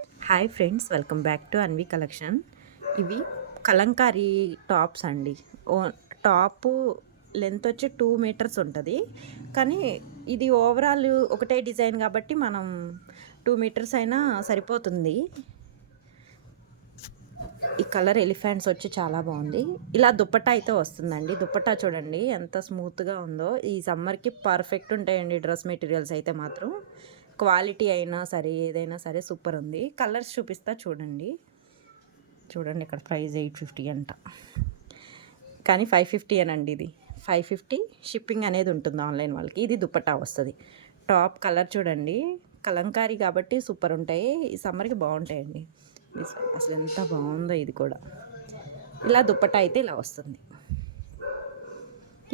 Hi friends, welcome back to Anvi collection. ఇవి Kalamkari tops అండి. ఓ top length వచ్చి 2 మీటర్స్ ఉంటుంది, కానీ ఇది ఓవరాల్ ఒకటే డిజైన్ కాబట్టి మనం 2 మీటర్స్ అయినా సరిపోతుంది. ఈ కలర్ ఎలిఫెంట్స్ వచ్చి చాలా బాగుంది. ఇలా దుప్పట్టా అయితే వస్తుందండి. దుప్పట్టా చూడండి ఎంత స్మూత్గా ఉందో. ఈ సమ్మర్కి పర్ఫెక్ట్ ఉంటాయండి డ్రెస్ మెటీరియల్స్ అయితే మాత్రం. క్వాలిటీ అయినా సరే ఏదైనా సరే సూపర్ ఉంది. కలర్స్ చూపిస్తా చూడండి. చూడండి ఇక్కడ ప్రైస్ 850 అంట, కానీ 550 అనండి. ఇది 550 షిప్పింగ్ అనేది ఉంటుంది ఆన్లైన్ వాళ్ళకి. ఇది దుప్పట్టా వస్తుంది. టాప్ కలర్ చూడండి, కలంకారీ కాబట్టి సూపర్ ఉంటాయి. ఈ సమ్మర్కి బాగుంటాయండి. అసలు ఎంత బాగుందో ఇది కూడా. ఇలా దుప్పట్టా అయితే ఇలా వస్తుంది.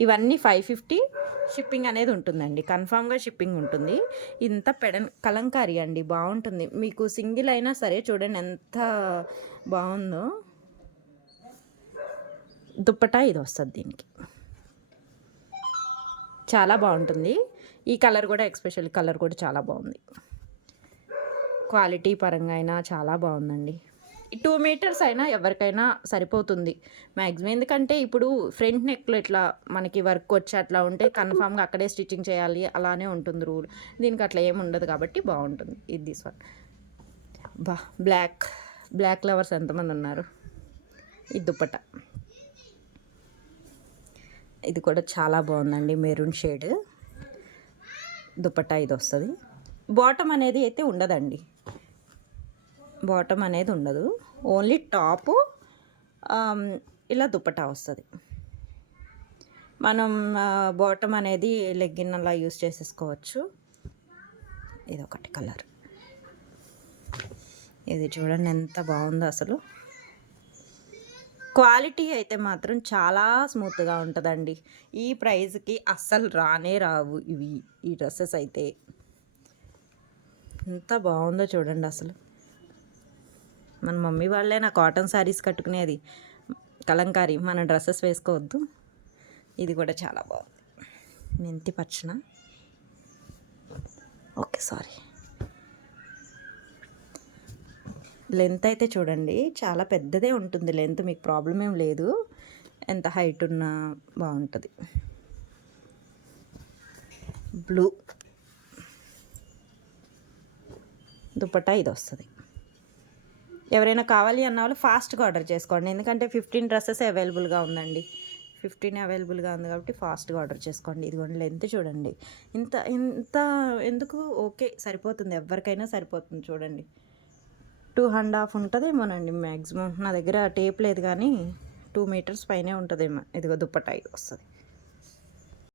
ఇవన్నీ 550 షిప్పింగ్ అనేది ఉంటుందండి. కన్ఫామ్గా షిప్పింగ్ ఉంటుంది. ఇంత కలంకారీ అండి, బాగుంటుంది. మీకు సింగిల్ అయినా సరే చూడండి ఎంత బాగుందో. దుప్పటా ఇది వస్తుంది దీనికి. చాలా బాగుంటుంది. ఈ కలర్ కూడా ఎక్స్పెషల్ కలర్ కూడా చాలా బాగుంది. క్వాలిటీ పరంగా అయినా చాలా బాగుందండి. 2 మీటర్స్ అయినా ఎవరికైనా సరిపోతుంది మ్యాక్సిమం. ఎందుకంటే ఇప్పుడు ఫ్రంట్ నెక్లో ఇట్లా మనకి వర్క్ వచ్చి అట్లా ఉంటే కన్ఫామ్గా అక్కడే స్టిచ్చింగ్ చేయాలి అలానే ఉంటుంది రూల్. దీనికి అట్లా ఏమి ఉండదు కాబట్టి బాగుంటుంది. ఇది దిస్ వన్. బా బ్లాక్ లవర్స్ ఎంతమంది ఉన్నారు. ఈ దుప్పట ఇది కూడా చాలా బాగుందండి. మెరూన్ షేడ్ దుప్పటా ఇది వస్తుంది. బాటమ్ అనేది అయితే ఉండదండి. బాటమ్ అనేది ఉండదు, ఓన్లీ టాపు ఇలా దుప్పటా వస్తుంది. మనం బాటమ్ అనేది లెగ్గిన్ అలా యూస్ చేసేసుకోవచ్చు. ఇది ఒకటి కలర్. ఇది చూడండి ఎంత బాగుందో అసలు. క్వాలిటీ అయితే మాత్రం చాలా స్మూత్గా ఉంటుందండి. ఈ ప్రైస్కి అస్సలు రావు ఈ డ్రెస్సెస్ అయితే. ఎంత బాగుందో చూడండి అసలు. మన మమ్మీ వాళ్ళే నా కాటన్ శారీస్ కట్టుకునేది కలంకారీ, మన డ్రెస్సెస్ వేసుకోవద్దు. ఇది కూడా చాలా బాగుంది. మెంతి పచ్చన. Okay sorry. లెంత్ అయితే చూడండి చాలా పెద్దదే ఉంటుంది లెంత్, మీకు ప్రాబ్లం ఏం లేదు. ఎంత హైట్ ఉన్నా బాగుంటుంది. బ్లూ దుపట్టా ఇది వస్తుంది. ఎవరైనా కావాలి అన్న వాళ్ళు ఫాస్ట్గా ఆర్డర్ చేసుకోండి, ఎందుకంటే 15 డ్రెస్సెస్ అవైలబుల్గా ఉందండి. 15 అవైలబుల్గా ఉంది కాబట్టి ఫాస్ట్గా ఆర్డర్ చేసుకోండి. ఇదిగోండి లెంత్ చూడండి ఇంత ఇంత ఎందుకు. ఓకే సరిపోతుంది, ఎవరికైనా సరిపోతుంది. చూడండి 2.5 ఉంటుందేమోనండి మ్యాక్సిమం. నా దగ్గర టేప్ లేదు కానీ 2 మీటర్స్ పైనే ఉంటుందేమో. ఇదిగో దుప్పట్టా ఇది వస్తుంది.